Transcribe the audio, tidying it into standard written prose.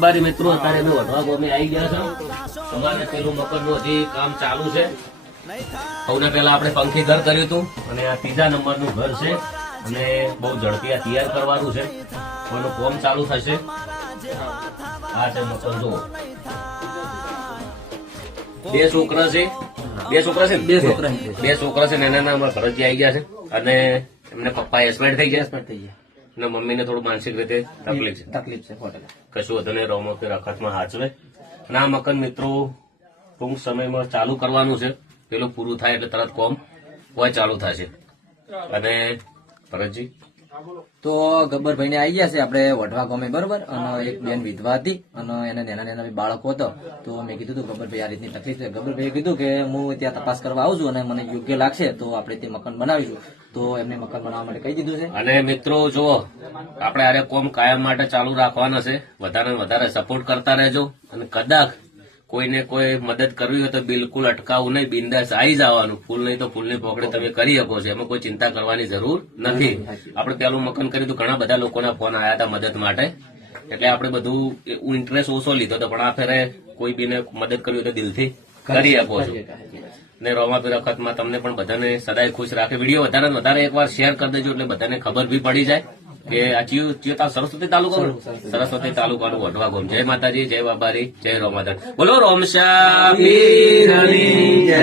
અમારી મિત્રો અત્યારે અમે વઢવા ગામે આવી ગયા છે. અમારે પેલું મકાનનું હજી કામ ચાલુ છે. સૌને પહેલા આપણે પંખી ઘર કર્યું હતું અને આ ત્રીજા નંબરનું ઘર છે અને બહુ ઝડપી આ તૈયાર કરવાનું છે. એનું કામ ચાલુ થશે. આ છે મકાન. જુઓ, બે છોકરા છે. બે છોકરા છે ને? બે છોકરા છે. નાના અમારા ઘરથી આવી ગયા છે અને એમને પપ્પા એક્સપાયર થઈ ગયા અને મમ્મીને થોડું માનસિક રીતે તકલીફ છે. કશું વધુ નહીં. રોમો કે રખતમાં હાચવે. અને આ મકાન મિત્રો ટૂંક સમયમાં ચાલુ કરવાનું છે. પેલું પૂરું થાય એટલે તરત કોમ હોય ચાલુ થશે. અને ભરતજી તો ગબ્બરભાઈ ને આવી ગયા છે આપણે વઢવા ગામે, બરોબર. અને એક બેન વિધવા હતી અને એને નાના બાળકો હતો. તો મેં કીધું હતું ગબ્બરભાઈ આ રીતની તકલીફ છે. ગબ્બરભાઈએ કીધું કે હું ત્યાં તપાસ કરવા આવું છું અને મને યોગ્ય લાગશે તો આપણે તે મકાન બનાવીશું. તો એમને મકાન બનાવવા માટે કહી દીધું છે. અને મિત્રો જુઓ, આપણે આરે કોમ કાયમ માટે ચાલુ રાખવાના છે. વધારે વધારે સપોર્ટ કરતા રહેજો. અને કદાચ કોઈને કોઈ મદદ કરવી હોય તો બિલકુલ અટકાવવું નહીં. બિંદાસ આવી જવાનું. ફૂલ નહીં તો ફૂલની પોકડી તમે કરી શકો છો. એમાં કોઈ ચિંતા કરવાની જરૂર નથી. આપણે પેલું મકાન કર્યું તો ઘણા બધા લોકોના ફોન આવ્યા હતા મદદ માટે. એટલે આપણે બધું ઇન્ટરેસ્ટ ઓછો લીધો હતો. પણ આ ફેરે કોઈ બીને મદદ કરવી હોય તો દિલથી કરી શકો છો. ને રોમાપીર વખતમાં તમને પણ બધાને સદાય ખુશ રાખે. વિડીયો વધારે ને વધારે એકવાર શેર કરી દેજો એટલે બધાને ખબર બી પડી જાય કે આ ચિયો સરસ્વતી તાલુકાનું વઢવા ગામ. જય માતાજી, જય બાબારી, જય રોમાધન. બોલો રોમશા પીરની જય.